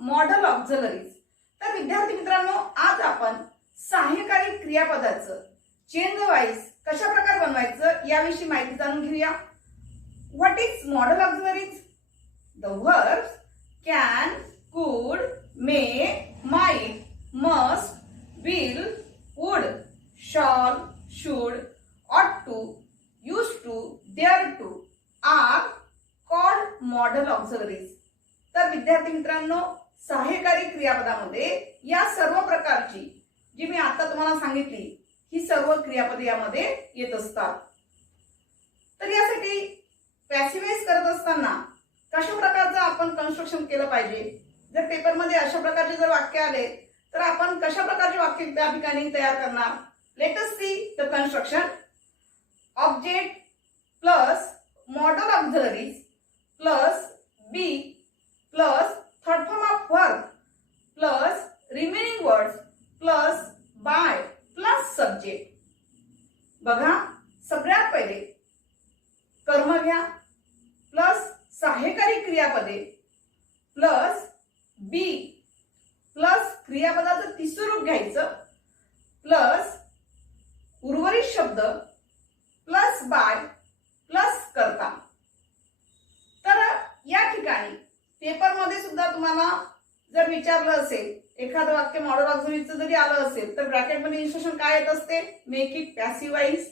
Model auxiliaries. तर विद्यार्थी मित्रांनो, आज आपण सहाय्यकारी क्रियापदाचं चेंज वाईज कशा प्रकारे बनवायचं याविषयी माहिती जाणून घेऊया। What is modal auxiliaries? The verbs can, could, may, might, must, will, would, shall, should, ought to, used to, dare to are called model auxiliaries। तर विद्यार्थी मित्रांनो, सहाय्यकारी क्रियापदामध्ये या सर्व प्रकारची जी मी आता तुम्हाला सांगितली ही सर्व क्रियापदे यामध्ये येत असतात। तर यासाठी पॅसिव्हाइज करत असताना कशा प्रकारचं आपण कन्स्ट्रक्शन केलं पाहिजे? जर पेपरमध्ये अशा प्रकारचे जर वाक्य आले तर आपण कशा प्रकारचे वाक्य त्या ठिकाणी तयार करणार? Let us see the construction. Object plus modal auxiliaries plus be plus third form of verb plus remaining words plus by plus subject. बघा, सगळ्यात पहिले कर्म घ्या प्लस सहाय्यकारी क्रियापदे प्लस बी प्लस क्रियापदाचं तिसरं रूप घ्यायचं प्लस उर्वरित शब्द प्लस बाय प्लस करता। तर या ठिकाणी पेपरमध्ये सुद्धा तुम्हाला जर विचारलं असेल, एखादं वाक्य मॉडल ऑक्झिलरीचं जरी आलं असेल तर ब्रॅकेटमध्ये इन्स्ट्रक्शन काय येत असते? मेक इट पॅसिव्हाइज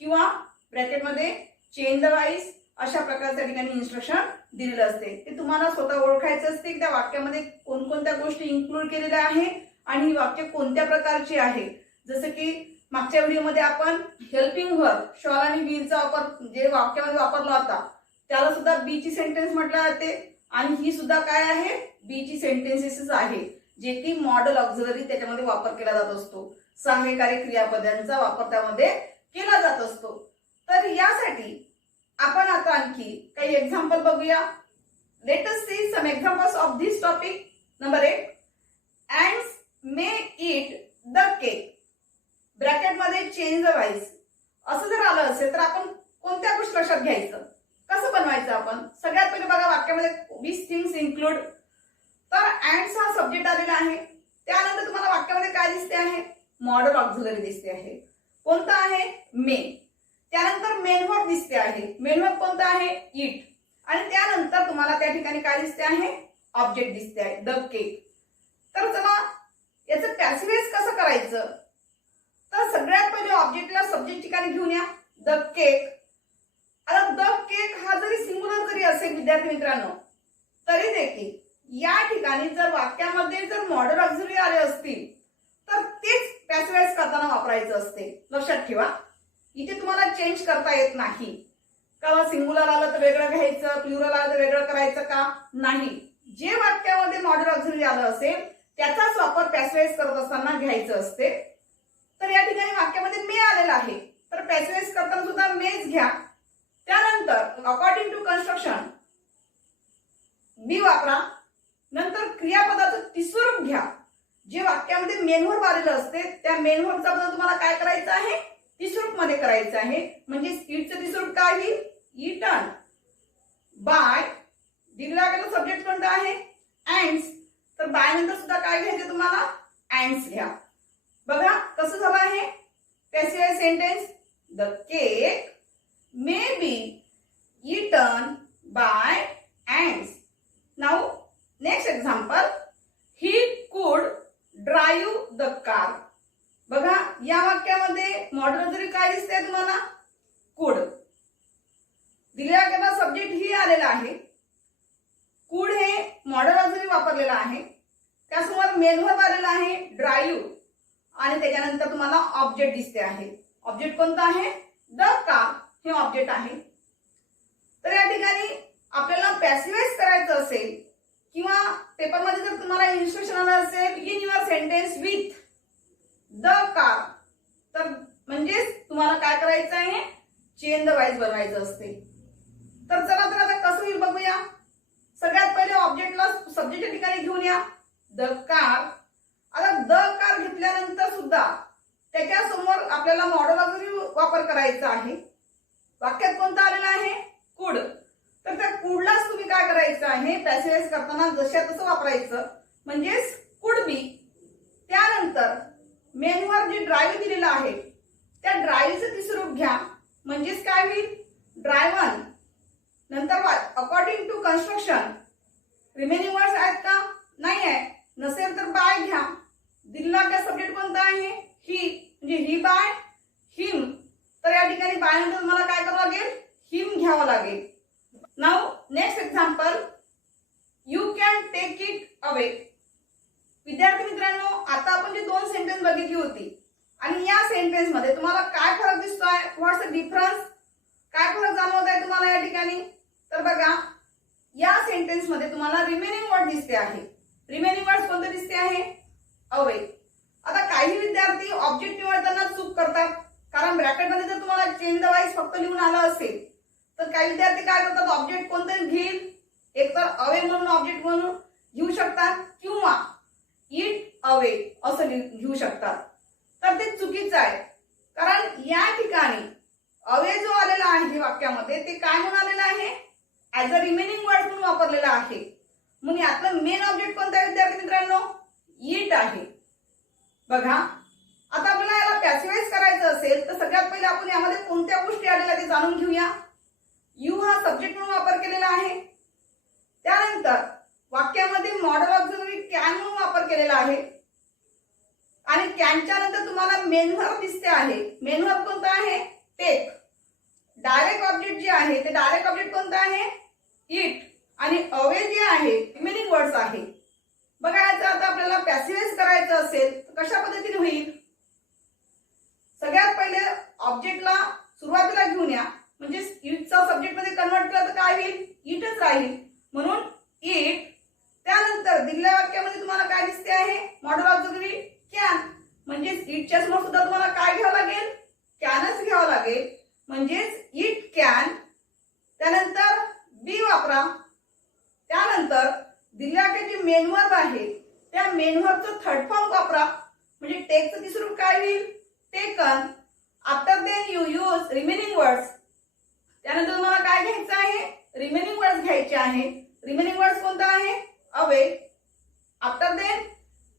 किंवा ब्रॅकेटमध्ये चेंज द वाईज अशा प्रकारच्या ठिकाणी इन्स्ट्रक्शन दिलेलं असते। ते तुम्हाला स्वतः ओळखायचं असते की त्या वाक्यामध्ये कोणकोणत्या गोष्टी इन्क्लूड केलेल्या आहे आणि ही वाक्य कोणत्या प्रकारची आहे। जसं की मागच्या व्हिडिओमध्ये आपण हेल्पिंग वर्ब शॉल आणि विलचा वापर जे वाक्यामध्ये वापरला होता त्याला सुद्धा बी ची सेंटेन्स म्हटलं जाते आणि ही सुद्धा काय आहे? बी ची सेंटेन्सेस आहे, जे की मॉडल ऑक्झिलरी त्याच्यामध्ये वापर केला जात असतो। सहाय्यकारी क्रियापदांचा वापर त्यामध्ये केला जात असतो। तर यासाठी आपण आता आणखी काही एक्झाम्पल बघूया। Let us see some examples of this topic. Number 1, ants may eat the cake. ब्रॅकेटमध्ये चेंज द वाईज असं जर आलं असेल तर आपण कोणत्या गोष्टी लक्षात घ्यायचं? कसं बनवायचं आपण? सगळ्यात पहिले बघा, वाक्यामध्ये 20 थिंग्स इन्क्लूड। तर ants हा सब्जेक्ट आलेला आहे, त्यानंतर तुम्हाला वाक्यामध्ये काय दिसते आहे? मॉडल ऑक्झिलरी दिसते आहे। कोणता आहे? मे। त्यानंतर मेन वर्ब दिसते आहे, मेन वर्ब कोणता आहे? ईट। आणि त्यानंतर तुम्हाला त्या ठिकाणी काय दिसते आहे? ऑब्जेक्ट दिसते आहे, द केक। तर चला याचं पॅसिव्हाइज कसं करायचं? तर सगळ्यात पहिले ऑब्जेक्टला सब्जेक्ट ठिकाणी घेऊन या, द केक। आता द केक हा जरी सिंग्युलर जरी असेल विद्यार्थी मित्रांनो तरी देखील या ठिकाणी जर वाक्यामध्ये जर मॉडल ऑक्झिलरी आले असतील तर तेच पॅसिव्हाइज करताना वापरायचं असते। लक्षात ठेवा, इथे तुम्हाला चेंज करता येत नाही। का सिंग्युलर आलं तर वेगळं घ्यायचं, प्लुरल आलं तर वेगळं करायचं का? नाही। जे वाक्यामध्ये मॉडल ऑक्झिलरी आलं असेल त्याचाच वापर पॅसिव्हाइज करत असताना घ्यायचं असते। तर या ठिकाणी वाक्यामध्ये मे आलेला आहे तर पॅसिव्हाइज करताना सुद्धा मेच घ्या। त्यानंतर अकॉर्डिंग टू कन्स्ट्रक्शन बी वापरा। नंतर क्रियापदाचं तिसरं रूप घ्या, जे वाक्यामध्ये मेन वर्ब आलेलं असते त्या मेन वर्बचा बदल तुम्हाला काय करायचं आहे? तिसरं रूप मध्ये करायचं आहे। म्हणजे ईटचं तिसरं रूप काय होईल? ईटन। बाय दिलेला गेला सब्जेक्ट कोणता आहे? ants। तर बाय नंतर सुद्धा काय घ्यायचं तुम्हाला? ants घ्या। बघा कसं झालं आहे passivize sentence. The cake may be eaten by ants। Now next example, he could drive the car. बघा या वाक्यामध्ये मॉडल ऑक्झिलरी काय दिसते तुम्हाला? कुड। दिलेला गेला सब्जेक्ट ही आलेला आहे, कुड हे मॉडल ऑक्झिलरी वापरलेला आहे, त्यासमोर मेन वर्ब आलेला आहे ड्राईव्ह आणि त्याच्यानंतर तुम्हाला ऑब्जेक्ट दिसते आहे। ऑब्जेक्ट कोणता आहे? द कार हे ऑब्जेक्ट आहे। तर या ठिकाणी आपल्याला पॅसिव्हाइज करायचं असेल किंवा पेपरमध्ये जर तुम्हाला इन्स्ट्रक्शन आलं असेल begin your sentence with the car तर म्हणजेच तुम्हाला काय करायचं आहे? चेंज द वाईज बनवायचं असते। तर चला तर आता कसं होईल बघूया। सगळ्यात पहिले ऑब्जेक्टला सब्जेक्टच्या ठिकाणी घेऊन या, द कार। आता द कार घेतल्यानंतर सुद्धा त्याच्यासमोर आपल्याला मॉडल ऑक्झिलरी वापर करायचा आहे। वाक्यात कोणता आलेला आहे? कुड। तर त्या कुडलाच तुम्ही काय करायचं आहे, पॅसिव्हाइज करताना जशा तसं वापरायचं, म्हणजेच कुड बी. त्यानंतर मेनवर जी ड्राईव्ह दिलेला आहे त्या ड्राईव्हचं तिसरं रूप घ्या, म्हणजेच काय होईल, ड्रायव्हन. नंतर according to construction. Remaining words आहेत का, नाही आहे, नसेल तर बाय घ्या. दिलेला आपला सब्जेक्ट कोणता आहे, ही, म्हणजे ही बाय हिम. तर या ठिकाणी बाय नंतर तुम्हाला काय करावं लागेल, हिम घ्यावं लागेल. Now next example, you can take it away. विद्यार्थी मित्रांनो, आता आपण जी दोन सेंटेन्स बघितली होती आणि या सेंटेन्स मध्ये तुम्हाला काय फरक दिसतोय, व्हॉट्स द डिफरन्स, काय फरक जाणवत आहे तुम्हाला या ठिकाणी. तर बघा, या सेंटेन्स मध्ये तुम्हाला रिमेनिंग वर्ड दिसते आहे. रिमेनिंग वर्ड कोणते दिसते आहे, अवे. आता काही विद्यार्थी ऑब्जेक्ट निवडताना चूक करतात, कारण ब्रॅकेट मध्ये जर तुम्हाला चेंज द वाईज फक्त लिहून आलं असेल तर काही विद्यार्थी काय करतात, ऑब्जेक्ट कोणतरी घेईल, एकतर अवे म्हणून ऑब्जेक्ट म्हणून घेऊ शकतात किंवा इट अवे असं घेऊ शकतात. तर ते चुकीचं आहे, कारण या ठिकाणी अवे जो आलेला आहे वाक्यामध्ये ते काय म्हणून आलेला आहे, ऍज अ रिमेनिंग वर्ड म्हणून वापरलेला आहे. म्हणून यातलं मेन ऑब्जेक्ट कोणता आहे विद्यार्थी मित्रांनो, इट आहे. बघा, आता आपल्याला याला पॅसिव्हाइज करायचं असेल तर सगळ्यात पहिले आपण यामध्ये कोणत्या गोष्टी आलेल्या ते जाणून घेऊया. यू हा सब्जेक्ट म्हणून वापर केलेला आहे. त्यानंतर वाक्यामध्ये मॉडल ऑक्झिलरी कॅन म्हणून वापर केलेला आहे आणि कॅनच्या नंतर तुम्हाला मेन व्हर्ब दिसते आहे. मेन व्हर्ब कोणता आहे, टेक. डायरेक्ट ऑब्जेक्ट जे आहे ते डायरेक्ट ऑब्जेक्ट कोणता आहे, इट. आणि अवे जे आहे रिमेनिंग वर्ड्स आहे. बघा, याचा आता आपल्याला पॅसिव्हाइज करायचं असेल तर कशा पद्धतीने होईल. सगळ्यात पहिले ऑब्जेक्टला सुरुवातीला घेऊन या, म्हणजे इटचा सब्जेक्ट मध्ये कन्वर्ट केला तर काय होईल, इटच राहील. म्हणून इट. त्यानंतर दिलेल्या वाक्यामध्ये तुम्हाला काय दिसते आहे, मॉडल ऑक्झिलरी कॅन. म्हणजेच इटच्या समोर सुद्धा तुम्हाला काय घ्यावं लागेल, कॅनच घ्यावं लागेल. म्हणजेच इट कॅन. त्यानंतर बी वापरा. त्यानंतर दिलेल्या वाक्याची मेन वर्ब आहे त्या मेन वर्बचं थर्ड फॉर्म वापरा, म्हणजे टेकचं तिसरं रूप काय होईल, taken. After then you use remaining words. त्यानंतर तुम्हाला काय घ्यायचं आहे, रिमेनिंग वर्ड्स घ्यायचे आहे. रिमेनिंग वर्ड्स कोणता आहे, अवे. After then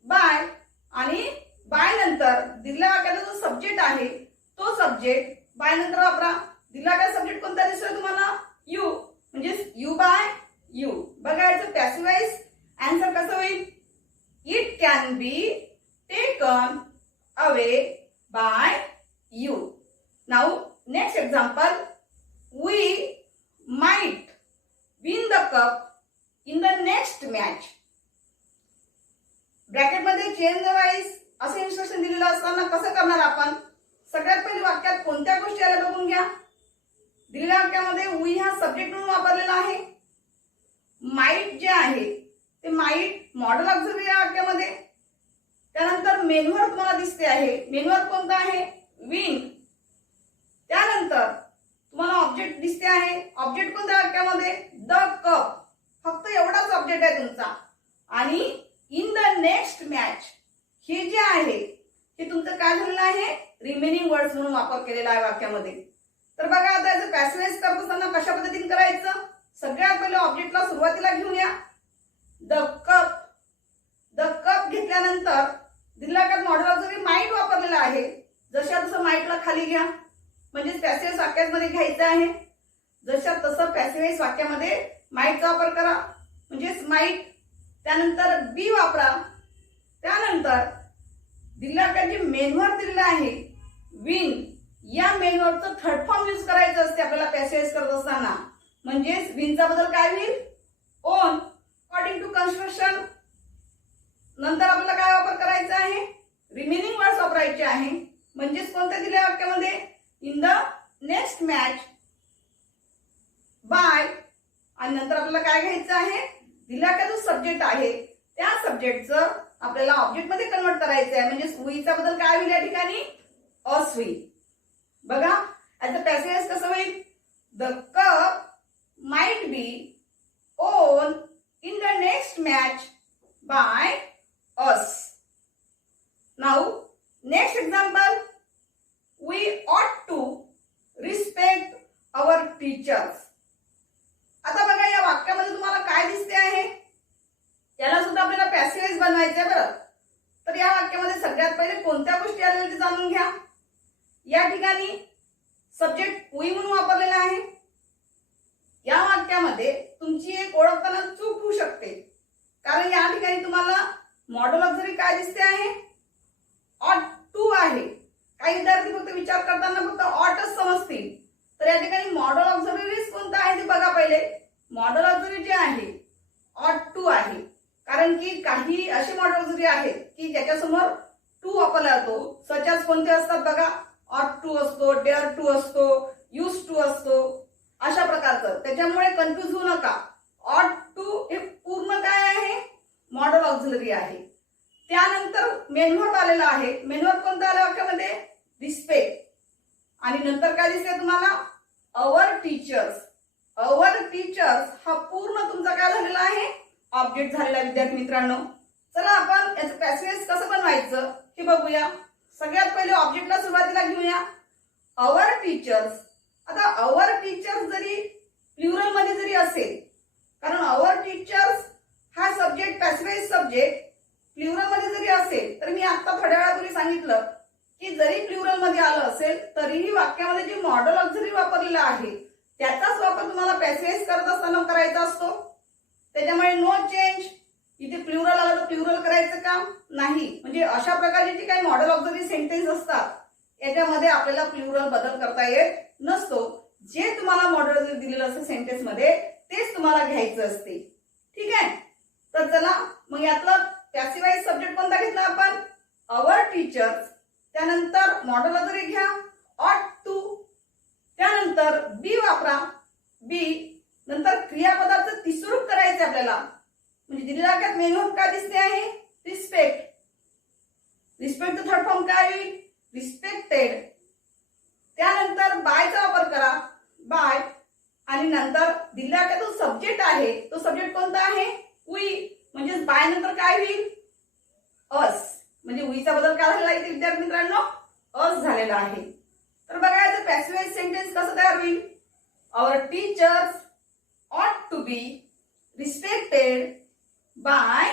by. आणि बाय नंतर दिलेल्या वाक्याचा जो सब्जेक्ट आहे तो सब्जेक्ट बाय नंतर वापरा. दिलेला वाक्याचा सब्जेक्ट कोणता दिसतोय तुम्हाला, यू. म्हणजे यू बाय यू. बघा, याचं पॅसिव्हाइज आन्सर कसं होईल, it can be taken away by you. Now next example, we might win the cup in the next match. Bracket मध्ये चेंज द वाईज असे इन्स्ट्रक्शन दिलेलं असताना कसं करणार आपण. सगळ्यात पहिले वाक्यात कोणत्या गोष्टी आल्या बघून घ्या. दिलेल्या वाक्यामध्ये वी हा सब्जेक्ट म्हणून वापरलेला आहे. माइट जे आहे ते माइट मॉडल ऑक्झिलरी या वाक्यामध्ये. त्यानंतर मेन वर्ब तुम्हाला दिसते आहे. मेन वर्ब कोणता आहे, विन. त्यानंतर तुम्हाला ऑब्जेक्ट दिसते आहे. ऑब्जेक्ट कोणत्या वाक्यामध्ये, द कप. फक्त एवढाच ऑब्जेक्ट आहे तुमचा. आणि इन द नेक्स्ट मॅच हे जे आहे हे तुमचं काय झालेलं आहे, रिमेनिंग वर्ड्स म्हणून वापर केलेला आहे वाक्यामध्ये. तर बघा, आता याचं पॅसिव्हाइज करत असताना कशा पद्धतीने करायचं. सगळ्यात पहिले ऑब्जेक्टला सुरुवातीला घेऊन या. The cup. द कप घेतल्यानंतर दिलेल्या वाक्यात मॉडल ऑक्झिलरी माइट वापरलेला आहे. जशा तसं माइटला खाली घ्या, म्हणजे पॅसिव्हाइज वाक्यामध्ये घ्यायचं आहे. जशा तसं पॅसिव्हाइज वाक्यामध्ये माइटचा वापर करा, म्हणजेच माइट. त्यानंतर बी वापरा. त्यानंतर दिलेल्या वाक्याची मेन वर्ब दिलेला आहे विन. या मेन वर्बचं थर्ड फॉर्म यूज करायचं असते आपल्याला पॅसिव्हाइज करत असताना. म्हणजेच विनचा बदल काय होईल, ओन. According to construction. नंतर आपल्याला काय वापर करायचा आहे, रिमेनिंग वर्ड्स वापरायचे आहे. म्हणजेच कोणत्या दिलेल्या वाक्यामध्ये, in the next match, by. आणि नंतर आपल्याला काय घ्यायचं आहे, दिलेला का जो सब्जेक्ट आहे त्या सब्जेक्टचं आपल्याला ऑब्जेक्ट मध्ये कन्वर्ट करायचं आहे. म्हणजे वीचा बदल काय होईल या ठिकाणी, अस होईल. बघा, याचं पॅसिव्हाइज कसं होईल, the cup might be won in the next match by us. Now next example, we ought to respect our teachers. आता बनवायचे बरं. तर या वाक्यामध्ये सगळ्यात पहिले कोणत्या गोष्टी आलेल्या ते जाणून घ्या. या ठिकाणी सब्जेक्ट वी म्हणून वापरलेला आहे. या वाक्यामध्ये तुमची एक ओळखताना चूक होऊ शकते, कारण या ठिकाणी तुम्हाला मॉडल ऑक्झिलरी काय दिसते आहे, ऑट टू आहे. काही विद्यार्थी फक्त विचार करताना फक्त ऑटच समजतील. तर या ठिकाणी मॉडल ऑक्झिलरी कोणतं आहे ते बघा पहिले. मॉडल ऑक्झिलरी जे आहे ऑट टू आहे, कारण की काही असे मॉडल ऑक्झिलरी आहेत की ज्याच्यासमोर टू वापरला जातो. सच as कोणते असतात बघा, ऑट टू असतो, डेअर टू असतो, यूज टू असतो, अशा प्रकारचं. त्याच्यामुळे कन्फ्युज होऊ नका. ऑट टू हे पूर्ण काय आहे, मॉडल ऑक्झिलरी आहे. त्यानंतर मेन वर्ब आलेला आहे. मेन वर्ब कोणता आला वाक्यामध्ये, रिस्पेक्ट. आणि नंतर काय दिसतंय तुम्हाला, अवर टीचर्स. अवर टीचर्स हा पूर्ण तुमचा काय झालेला आहे, ऑब्जेक्ट झालेला विद्यार्थी मित्रांनो. चला आपण याचं पॅसिव्ह वॉइस कसं बनवायचं हे बघूया. सगळ्यात पहिले ऑब्जेक्टला सुरुवातीला घेऊया, अवर टीचर्स. आता अवर टीचर्स जरी प्लुरल मध्ये जरी असेल, कारण अवर टीचर्स हा subject passive voice subject plural मध्ये जरी असेल, तर मी आता थोड्या वेळापूर्वी सांगितलं की जरी प्लुरल मध्ये आलं असेल तरीही वाक्यामध्ये जे मॉडल ऑक्झिलरी वापरलेलं आहे त्याचाच वापर तुम्हाला पॅसिव्ह वॉइस करत असताना करायचा असतो. त्याच्यामुळे नो चेंज. इथे प्लुरल आलं तर प्लुरल करायचं काम नाही. म्हणजे अशा प्रकारचे जे काही मॉडल ऑक्झिलरी सेंटेन्स असतात याच्यामध्ये आपल्याला प्लुरल बदल करता येत नसतो. जे तुम्हाला मॉडल ऑक्झिलरी दिलेलं असतं सेंटेन्स मध्ये तेच तुम्हाला घ्यायचं असते. ठीक आहे. तर चला मग यातला पॅसिव्ह वॉइस सब्जेक्ट कोणता घेतला आपण, अवर टीचर्स. त्यानंतर मॉडल ऑक्झिलरी घ्या, ऑट टू. त्यानंतर बी वापरा, बी. नंतर क्रियापदाचं तिसरूप करायचं आपल्याला. म्हणजे दिलेल्या वाक्यात मेन वर्ब काय दिसते आहे, रिस्पेक्ट. रिस्पेक्टचं थर्ड फॉर्म काय होईल, रिस्पेक्टेड. त्यानंतर बायचा वापर करा, बाय. आणि नंतर दिलेल्या वाक्यात जो सब्जेक्ट आहे तो सब्जेक्ट कोणता आहे, वी. म्हणजे बाय नंतर काय होईल, अस. म्हणजे वीचा बदल काय झालेला आहे विद्यार्थी मित्रांनो, अस झालेला आहे. तर बघा याचं पॅसिव्ह वॉइस सेंटेन्स कसं तयार होईल, आवर teachers ought to be respected by